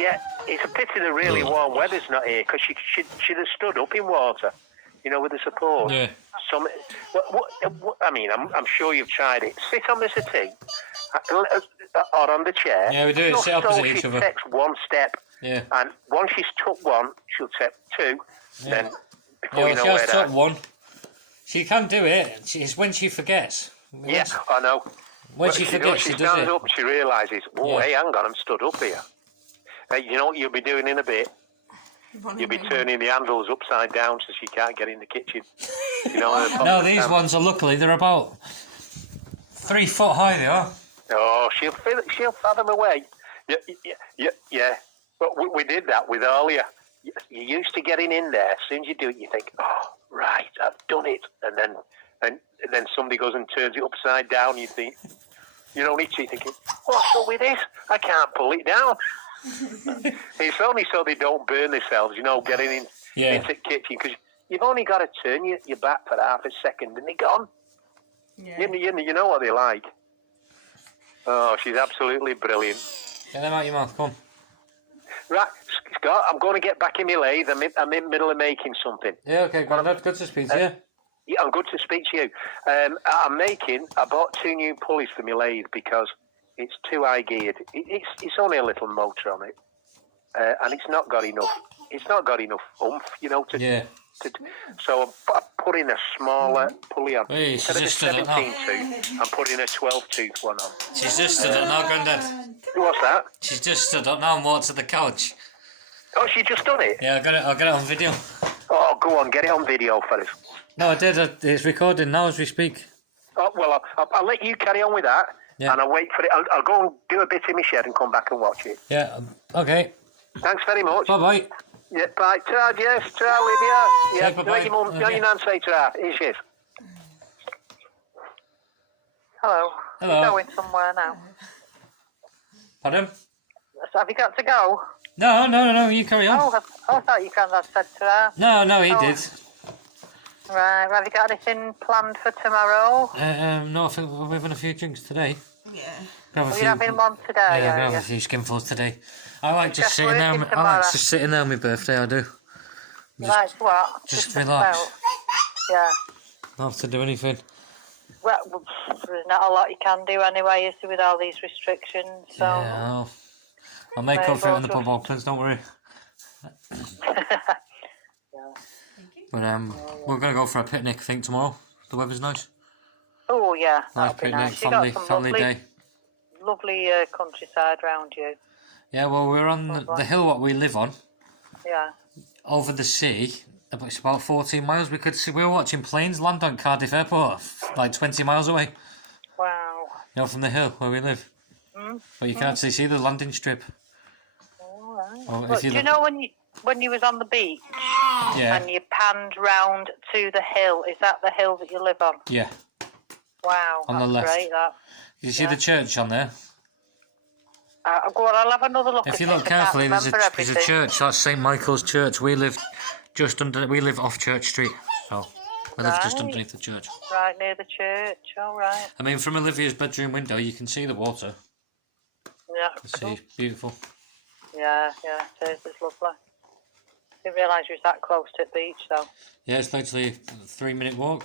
Yeah, it's a pity the really warm weather's not here, because she'd have stood up in water, with the support. Yeah. I mean, I'm sure you've tried it. Sit on the settee, or on the chair. Yeah, we do it. Sit opposite each she other. takes one step. Yeah. And once she's took one, she'll take two. Yeah. Then before you know she where has that. took one. She can do it. It's when she forgets. Yeah, I know. When she forgets, she does stands it. up, she realises, hey, hang on, I'm stood up here. Hey, you know what you'll be doing in a bit? You'll be turning the handles upside down so she can't get in the kitchen. No, these ones are luckily, they're about 3 foot high, they are. Oh, she'll fathom away. Yeah. But we did that with earlier. You're used to getting in there. As soon as you do it, you think, oh, right, I've done it. And then somebody goes and turns it upside down. You think, you're thinking, what's up with this? I can't pull it down. It's only so they don't burn themselves, getting into the kitchen. Because you've only got to turn your back for half a second and they're gone. Yeah. You know what they like. Oh, she's absolutely brilliant. Get them out your mouth, come on. Right, Scott, I'm going to get back in my lathe. I'm in the middle of making something. Yeah, okay, Grandad, good to speak to you. Yeah, I'm good to speak to you. I bought 2 new pulleys for my lathe because it's too high geared. It's only a little motor on it, and it's not got enough oomph, so I'm putting a smaller pulley on. Hey, instead of a 17 tooth. I'm putting a 12 tooth one on. She's just stood up now, Grandad. What's that? She's just stood up now and walked to the couch. Oh, she just done it? Yeah, I'll get it on video. Oh, go on, get it on video for us. No, I did. It's recording now as we speak. Oh, well, I'll let you carry on with that, and I'll wait for it. I'll go and do a bit in my shed and come back and watch it. Yeah, okay. Thanks very much. Bye-bye. Yeah, bye. Ta, Jess. Ta, Lydia. Yeah, bye-bye. let your mum, your nan say ta. Here she is. Hello. Hello. You're going somewhere now. Pardon? So have you got to go? No, you carry on. Oh, I thought you Grandad said to her. No, he did. Right, have you got anything planned for tomorrow? No, I think we're having a few drinks today. Yeah. You're having one today, Yeah, I'm having a few skinfuls today. I like just sitting there. working I like just sitting there on my birthday, I do. Like what? Just relax. about- Yeah. Not have to do anything. Well, there's not a lot you can do anyway, is there, with all these restrictions, so... Yeah, I'll make up for it when the pub opens, don't worry. But we're going to go for a picnic, I think, tomorrow. The weather's nice. Oh, yeah, Nice that'll be picnic, nice. You got some family day. lovely countryside round you. Yeah, well, we're on the hill what we live on, Yeah. over the sea. It's about 14 miles. We were watching planes land on Cardiff Airport, like 20 miles away. Wow. From the hill where we live. But you can actually see the landing strip. All right. Oh, But do you know when you was on the beach and you panned round to the hill? Is that the hill that you live on? Yeah. Wow, On the that's left. great, that. You see the church on there? Go on, I'll have another look If at you it. look I can't carefully, there's a remember church. That's St Michael's Church. We live off Church Street, so we live just Right. underneath the church. Right near the church, all right. I mean, from Olivia's bedroom window, you can see the water. Yeah, The cool. sea, beautiful. Yeah, it is. It's lovely. Didn't realise you was that close to the beach, though. Yeah, it's literally a 3-minute walk.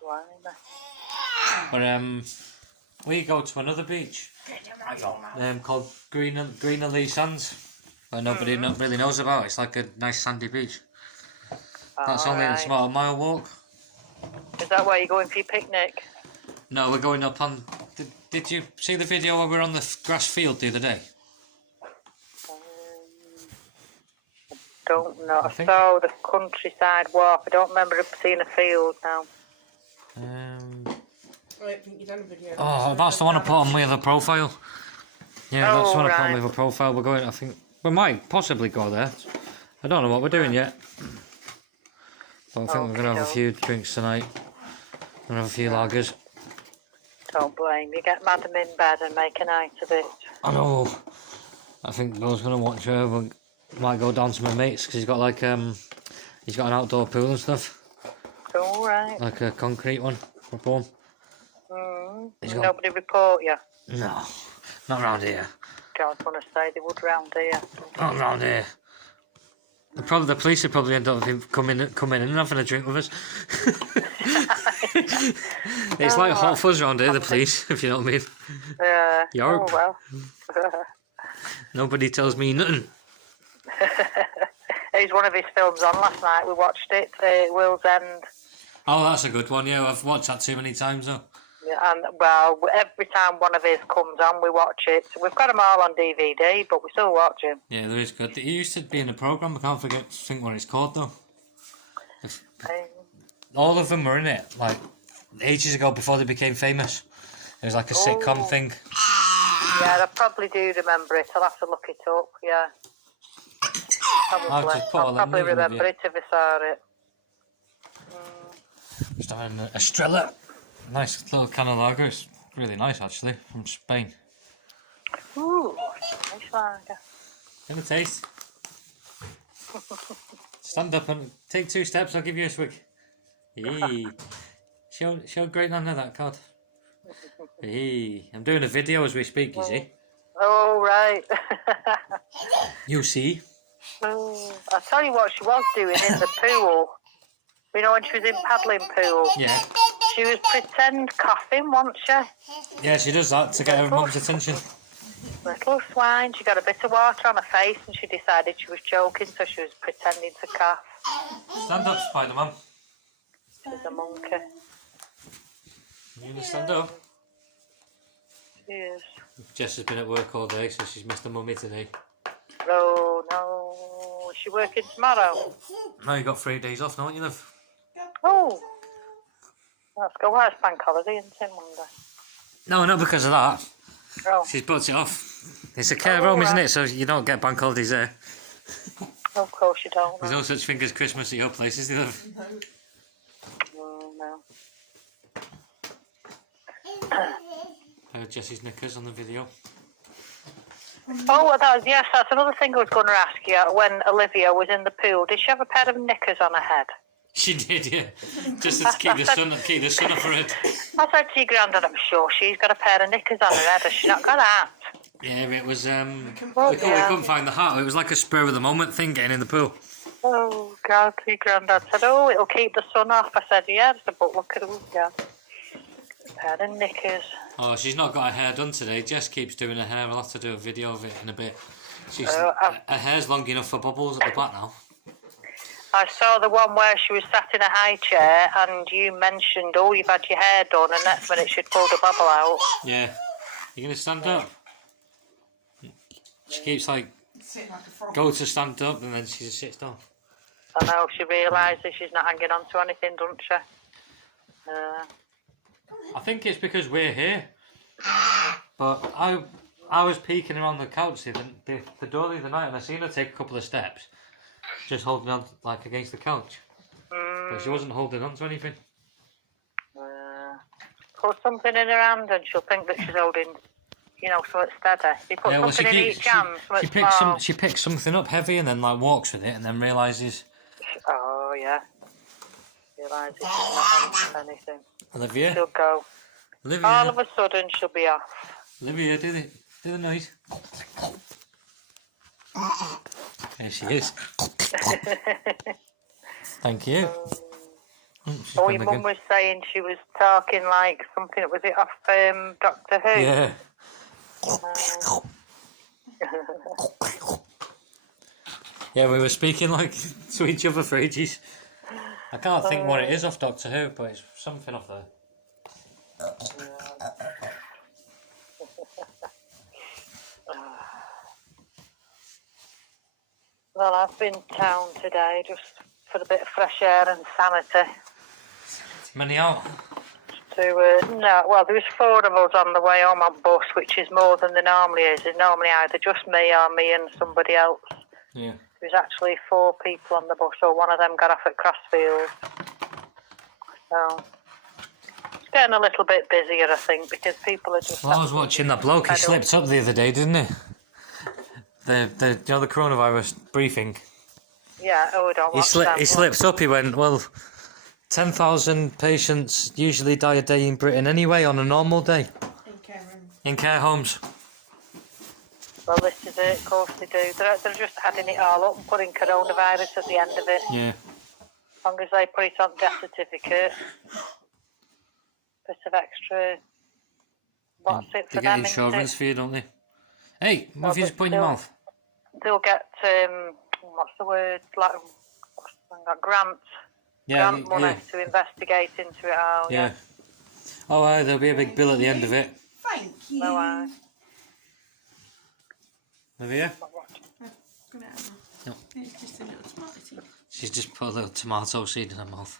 Blimey. But we go to another beach called Greener Lee Sands, that nobody not really knows about. It's like a nice sandy beach. That's only right. it's about a mile walk. Is that where you're going for your picnic? No, we're going up on. Did you see the video where we were on the grass field the other day? Don't know. I think- So the countryside walk. I don't remember seeing a field now. I think you've done a video. Oh, that's the one I put on my other profile. Yeah, that's the one I put on right. my other profile. We're going. I think we might possibly go there. I don't know what we're doing yet. But I think we're gonna have a few drinks tonight. We're gonna have a few lagers. Don't blame you. Get Madam in bed and make a night of it. I know. I think Bill's gonna watch her. We might go down to my mate's because he's got like he's got an outdoor pool and stuff, All right. like a concrete one up home. Mm. He's got- Nobody report you. No, not around here. I was going to say they would round here. Not round here. The police would probably end up coming in and having a drink with us. It's like hot fuzz round here, the police, if you know what I mean. Yeah. Yarp. Oh, well. Nobody tells me nothing. It was one of his films on last night. We watched it, World's End. Oh, that's a good one, yeah. I've watched that too many times, though. Yeah, and, well, every time one of his comes on, we watch it. We've got them all on DVD, but we still watch him. Yeah, there is good. He used to be in a programme, I can't think what it's called, though. All of them were in it, like, ages ago before they became famous. It was like a sitcom thing. Yeah, I probably do remember it. I'll have to look it up, yeah. Probably. I'll probably remember it if I saw it. Just having a Estrella. Nice little can of lager. It's really nice, actually, from Spain. Ooh, nice lager. Have a taste. Stand up and take 2 steps, I'll give you a swig. Hey. Show Great Nana that card. Hey. I'm doing a video as we speak, you see. Oh, right. You see? Oh, I'll tell you what she was doing in the pool. You know, when she was in paddling pool. Yeah. She was pretend coughing, wasn't she? Yeah, she does that to get her mum's attention. Little swine. She got a bit of water on her face and she decided she was choking, so she was pretending to cough. Stand up, Spider-Man. She's a monkey. You gonna stand up? She is. Jess has been at work all day, so she's missed her mummy today. Oh, no. Is she working tomorrow? No, you got 3 days off, don't you, love? Oh. Let's go. Where's bank holiday, isn't it, Monday? No, not because of that. Oh. She's booked it off. It's a care home, isn't it? So you don't get bank holidays there. Of course you don't. There's no such thing as Christmas at your place, is there? No. Jesse's knickers on the video. Oh, well, yes, that's another thing I was going to ask you. When Olivia was in the pool, did she have a pair of knickers on her head? She did, yeah. Just to keep the sun off her head. I said to your granddad, I'm sure she's got a pair of knickers on her head. Has she not got that? Yeah, it was, we couldn't find the hat. It was like a spur of the moment thing getting in the pool. Oh, God, your granddad said, oh, it'll keep the sun off. I said, yeah, but look at it, yeah. A pair of knickers. Oh, she's not got her hair done today. Jess keeps doing her hair. I'll have to do a video of it in a bit. Her hair's long enough for bubbles at the back now. I saw the one where she was sat in a high chair and you mentioned, oh, you've had your hair done, and next minute she'd pulled a bubble out. Yeah. You going to stand up? She keeps go to stand up and then she just sits down. I know, she realises she's not hanging on to anything, doesn't she? I think it's because we're here. But I was peeking around the couch the door the other night and I seen her take a couple of steps. Just holding on against the couch. But she wasn't holding on to anything. Put something in her hand and she'll think that she's holding, something steady. You put something in each hand, she picks something up heavy and then walks with it and then realises. Oh, yeah. Realises she's not on anything. Olivia? She'll go. Olivia. All of a sudden she'll be off. Olivia, do the noise. There she is. Thank you. Your mum was saying she was talking like something, was it off Doctor Who? Yeah. Yeah, we were speaking to each other for ages. I can't think what it is off Doctor Who, but it's something off there. Well, I've been town today just for a bit of fresh air and sanity. Many out? Well, there was 4 of us on the way home on bus, which is more than there normally is. There's normally either just me or me and somebody else. Yeah. There was actually 4 people on the bus, so one of them got off at Crossfield. So it's getting a little bit busier, I think, because people are just... Well, I was watching that bloke. He slipped up the other day, didn't he? The coronavirus briefing. Yeah, we don't watch that. He slipped up. He went, well, 10,000 patients usually die a day in Britain anyway on a normal day. In care homes. In care homes. Well, this is it. Of course they do. They're just adding it all up and putting coronavirus at the end of it. Yeah. As long as they put it on death certificate. Bit of extra. What's it They for get them? insurance for you, don't they? Hey, what have you just put in your mouth? They'll get what's the word? Like grant. Yeah, Grant money to investigate into it all. yeah. Oh, there'll be a big bill at the end of it. Thank you. No, I. Olivia? No. It's just a little tomato. She's just put a little tomato seed in her mouth.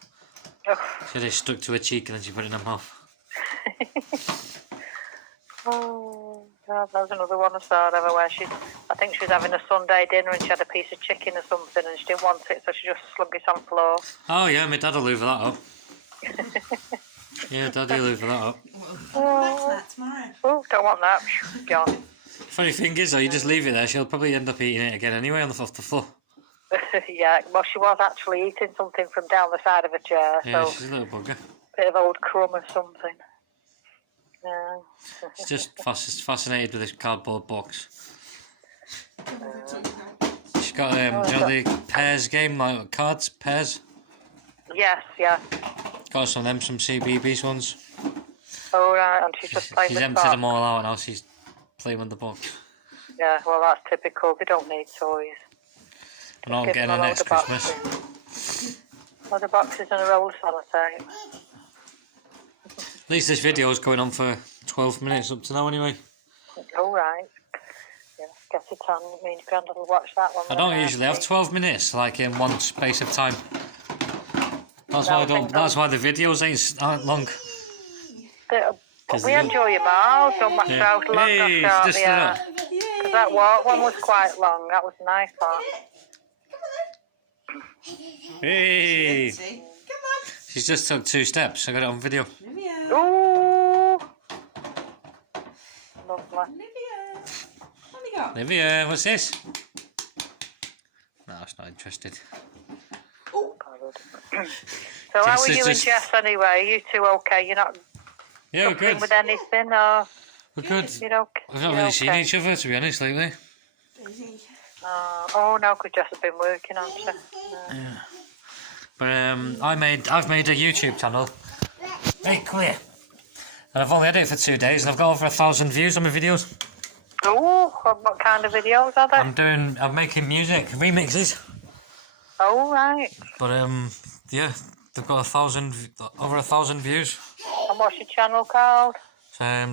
Oh. She had it stuck to her cheek and then she put it in her mouth. Oh, God, there's another one I saw of her where I think she was having a Sunday dinner and she had a piece of chicken or something and she didn't want it, so she just slung it on the floor. Oh, yeah, my dad will hoover that up. Yeah, Daddy will hoover that up. Back to that tomorrow. Oh, don't want that. Gone. Funny thing is, though, you just leave it there, she'll probably end up eating it again anyway off the floor. Yeah, well, she was actually eating something from down the side of a chair, Yeah, so she's a little bugger. bit of old crumb or something. Yeah. She's just fascinated with this cardboard box. She's got, do you know the pairs game, like cards, pairs? Yes, yeah. Got some of them, some CBeebies ones. Oh, right, and she's just playing She's with emptied box. them all out now, she's playing with the box. Yeah, well, that's typical. They don't need toys. And I'm Give getting them her a next load of Christmas. boxes. Load of boxes and a roll of sellotape. At least this video is going on for 12 minutes up to now anyway. All right. Yeah, get it on. Me and your granddad will watch that one. I don't usually have 12 minutes, like in one space of time. That's No, why I I don't. think That's why the videos aren't long. But 'Cause we they enjoy them all. Don't matter Yeah. how long Hey, or short just they it are. up. 'Cause that one was quite long. That was a nice one. Hey, See? Come on. she's just took 2 steps. I got it on video. Olivia. Ooh. Lovely. Olivia. What have you got? Olivia, what's this? No, it's not interested. Oh, So how Jess are is you and just- Jess anyway? You two okay? You're not Yeah, we're suffering good. with anything or We're good. you know? We've not really seen each other, to be honest, lately. busy. Oh no, because Jess has been working on it. But I've made a YouTube channel. Hey, come here. And I've only had it for 2 days, and I've got over 1,000 views on my videos. Oh, what kind of videos are they? I'm making music remixes. Oh right. But yeah, they've got over 1,000 views. And what's your channel called?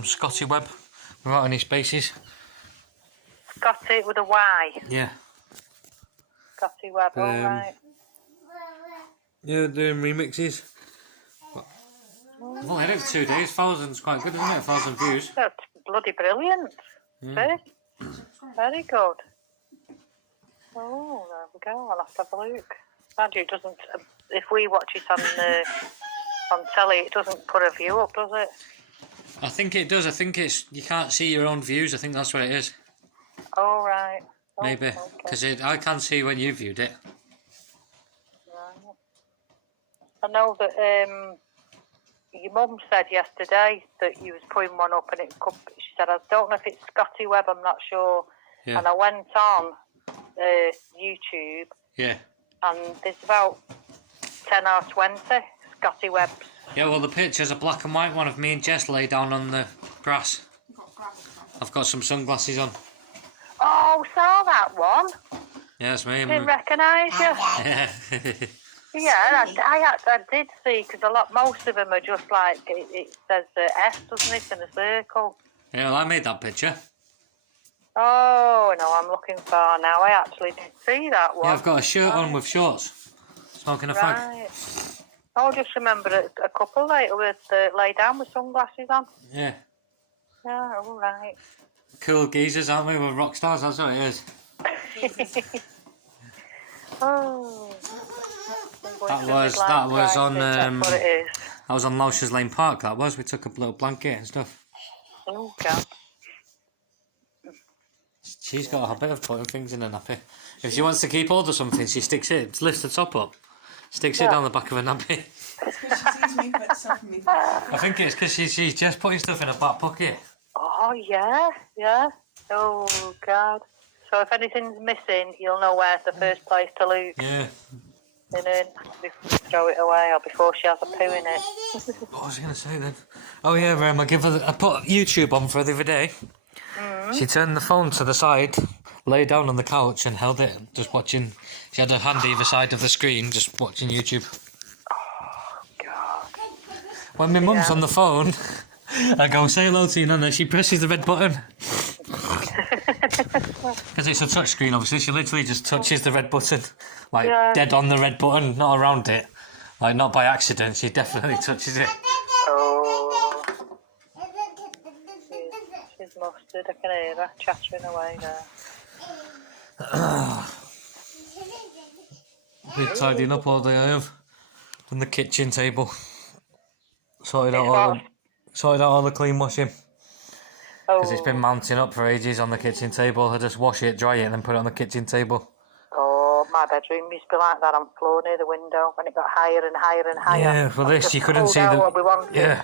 Scotty Webb, without any spaces. Scotty with a Y. Yeah. Scotty Webb. All right. Yeah, doing remixes. I've only had it for 2 days. 1,000's quite good, isn't it? 1,000 views. That's bloody brilliant. See? Very good. Oh, there we go. I'll have to have a look. Mind you, it doesn't. If we watch it on telly, it doesn't put a view up, does it? I think it does. I think it's you can't see your own views. I think that's what it is. Oh right. Oh, Maybe okay. because I can't see when you viewed it. Right. I know that your mum said yesterday that you was putting one up and it could. She said, I don't know if it's Scotty Webb. I'm not sure. Yeah. And I went on YouTube Yeah. and there's about 10 or 20 Scotty Webbs. Yeah. Well, the picture's a black and white one of me and Jess lay down on the grass. I've got some sunglasses on. Oh, saw that one. Yeah, that's me. Didn't recognise you. Yeah. Yeah, I did see because most of them are just like it says S, doesn't it, in a circle. Yeah, well, I made that picture. Oh no, I'm looking for now. I actually did see that one. Yeah, I've got a shirt on with shorts. Smoking a fag. Right. I'll just remember a couple later with lay down with sunglasses on. Yeah. Yeah, all right. Cool geezers, aren't we? We're rock stars, that's what it is. Oh. That was on That's what it is. that was on Lauscher's Lane Park, that was. We took a little blanket and stuff. Oh God. She's got a habit of putting things in her nappy. If she wants to keep hold of something, she lifts the top up, sticks it down the back of her nappy. It's because she sees me put stuff in me bag. I think it's because she's just putting stuff in her back pocket. Oh yeah, yeah. Oh, God. So if anything's missing, you'll know where's the first place to look. Yeah. And then throw it away, or before she has a poo in it. What was I going to say then? Oh yeah, I put YouTube on for her the other day. She turned the phone to the side, lay down on the couch and held it, just watching. She had her hand either side of the screen, just watching YouTube. God. When my mum's on the phone, I go, say hello to you, Nana. She presses the red button. Because it's a touch screen, obviously. She literally just touches the red button. Like, dead on the red button, not around it. Like, not by accident. She definitely touches it. Oh. She's mustard. I can hear her chattering away there. Been tidying up all day, I have. On the kitchen table. Sorted out all the clean washing. Because it's been mounting up for ages on the kitchen table. I just wash it, dry it, and then put it on the kitchen table. Oh, my bedroom used to be like that on the floor near the window when it got higher and higher and higher. Yeah, for this you couldn't see the. What we wanted. Yeah.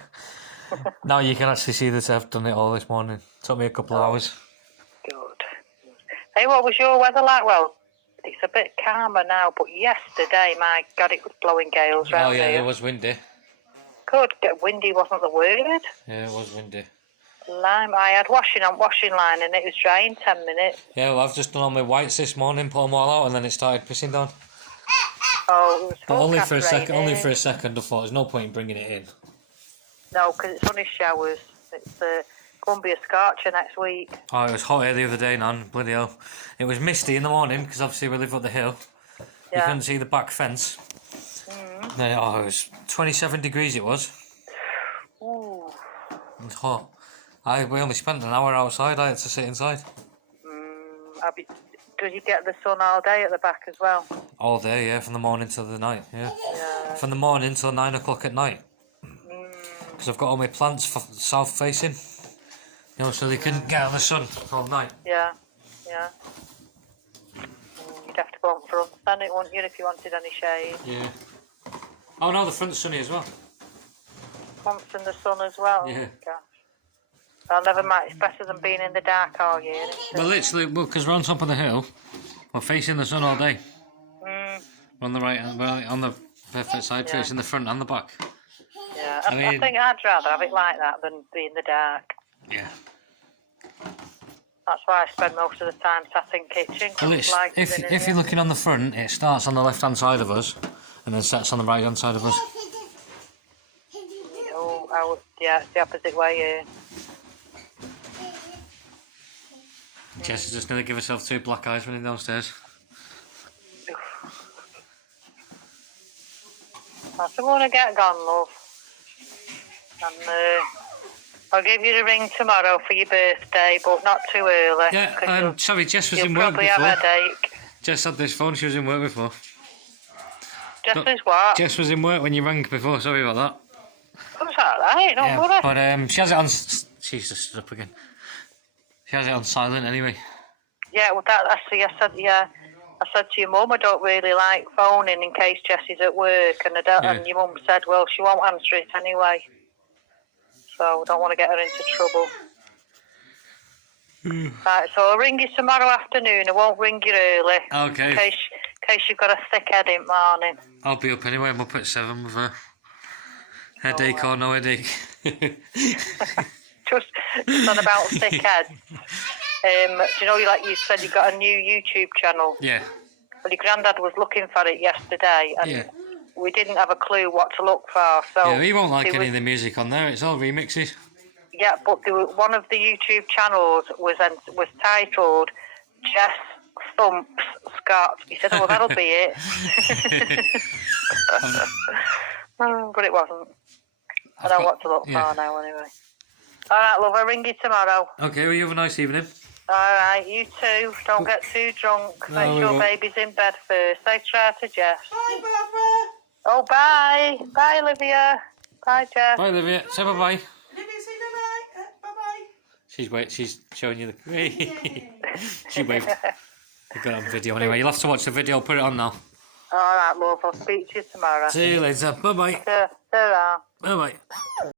Now you can actually see that I've done it all this morning. Took me a couple of hours. Good. Hey, what was your weather like? Well, it's a bit calmer now, but yesterday, my God, it was blowing gales round Oh yeah, here. it was windy. Good. Windy wasn't the word. Yeah, it was windy. Lime. I had washing line and it was dry in 10 minutes. Yeah, well, I've just done all my whites this morning, put them all out, and then it started pissing down. Oh, it was But only forecast for a second. raining. Only for a second. I thought there's no point in bringing it in. No, because it's only showers. It's going to be a scorcher next week. Oh, it was hot here the other day, man. Bloody hell. It was misty in the morning because obviously we live up the hill. You Yeah. couldn't see the back fence. Then, it was 27 degrees. It was. Ooh. It was hot. We only spent an hour outside. I had to sit inside. Did you get the sun all day at the back as well? All day, yeah, from the morning till the night, yeah. From the morning till 9 o'clock at night. Because I've got all my plants south facing. You know, so they can get out of the sun all night. Yeah. You'd have to go on front then, wouldn't you, if you wanted any shade? Yeah. Oh no, the front's sunny as well. Front in the sun as well? Yeah. Gosh. Well, never mind. It's better than being in the dark all year, isn't it? Well, literally, because we're on top of the hill, we're facing the sun all day. We're on the right, we're on the perfect side, facing the front and the back. Yeah, I I think I'd rather have it like that than be in the dark. Yeah. That's why I spend most of the time sat in kitchen. 'Cause Well, it's lighter if than in you're here. looking on the front, it starts on the left-hand side of us, and then sets on the right-hand side of us. Oh, yeah, it's the opposite way here. Jess is just going to give herself 2 black eyes running downstairs. I still want to get gone, love. And I'll give you the ring tomorrow for your birthday, but not too early. Yeah, sorry, Jess was you'll in work probably before. have a headache. Jess had this phone, she was in work before. Just as what? Jess was in work when you rang before, sorry about that. That's alright, don't worry. But she has it on... She's just stood up again. She has it on silent anyway. Yeah, well, I said to your mum, I don't really like phoning in case Jessie's at work, and and your mum said, well, she won't answer it anyway. So I don't want to get her into trouble. Right, so I'll ring you tomorrow afternoon. I won't ring you early. Okay. In case you've got a thick head in the morning. I'll be up anyway, I'm up at 7 with her. Headache or no headache. Just on about thick heads. Do you know, like you said, you've got a new YouTube channel? Yeah. Well, your granddad was looking for it yesterday, and we didn't have a clue what to look for. So yeah, he won't like any of the music on there, it's all remixes. Yeah, but one of the YouTube channels was titled Jess Thumps Scott. He said, oh, well, that'll be it. But it wasn't. I know what to look for now anyway. All right, love, I'll ring you tomorrow. Okay, well, you have a nice evening. All right, you too. Don't get too drunk. No, Make we sure won't. baby's in bed first. Say try to Jess. Bye, Barbara. Oh, bye. Bye, Olivia. Bye, Jess. Bye, Olivia. Say bye-bye. Olivia, say bye-bye. Bye-bye. She's showing you the... She waved. You've got it on video anyway. You'll have to watch the video, put it on now. All right, love. I'll speak to you tomorrow. See you later. Bye-bye. Ta-ra. Bye-bye.